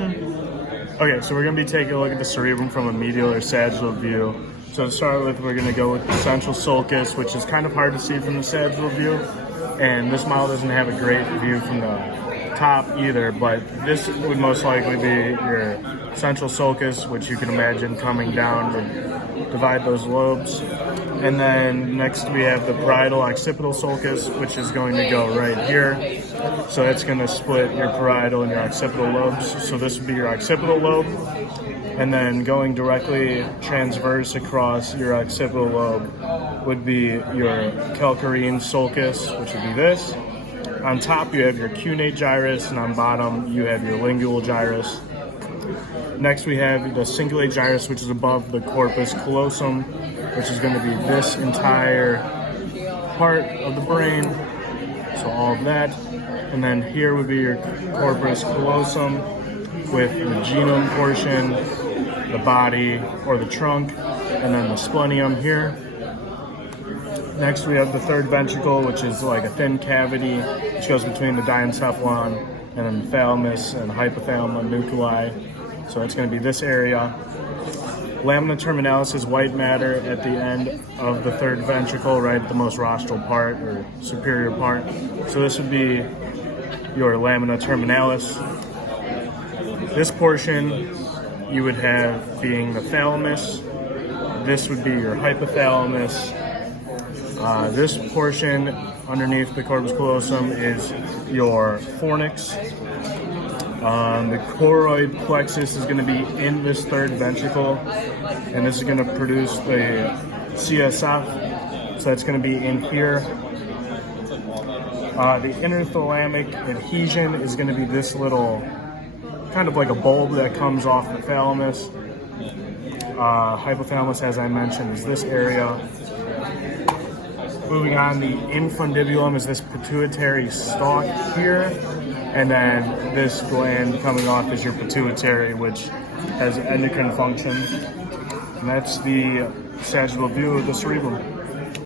one. Okay, so we're going to be taking a look at the cerebrum from a medial or sagittal view. So to start with, we're going to go with the central sulcus, which is kind of hard to see from the sagittal view. And this model doesn't have a great view from the top either, but this would most likely be your central sulcus, which you can imagine coming down to divide those lobes. And then next we have the parietal occipital sulcus, which is going to go right here. So that's going to split your parietal and your occipital lobes. So this would be your occipital lobe. And then going directly transverse across your occipital lobe would be your calcarean sulcus, which would be this. On top you have your cunate gyrus, and on bottom you have your lingual gyrus. Next we have the cingulate gyrus, which is above the corpus callosum, which is going to be this entire part of the brain, so all of that. And then here would be your corpus callosum with the genome portion, the body or the trunk, and then the splenium here. Next we have the third ventricle, which is like a thin cavity which goes between the diencephalon and then the thalamus and hypothalamus nuclei. So it's going to be this area. Lamina terminalis is white matter at the end of the third ventricle, right at the most rostral part or superior part. So this would be your lamina terminalis. This portion you would have being the thalamus. This would be your hypothalamus. This portion underneath the corpus callosum is your fornix. The choroid plexus is going to be in this third ventricle, and this is going to produce the CSF, so that's going to be in here. The interthalamic adhesion is going to be this little, kind of like a bulb that comes off the thalamus. Hypothalamus, as I mentioned, is this area. Moving on, the infundibulum is this pituitary stalk here, and then this gland coming off is your pituitary, which has endocrine function. And that's the sagittal view of the cerebrum.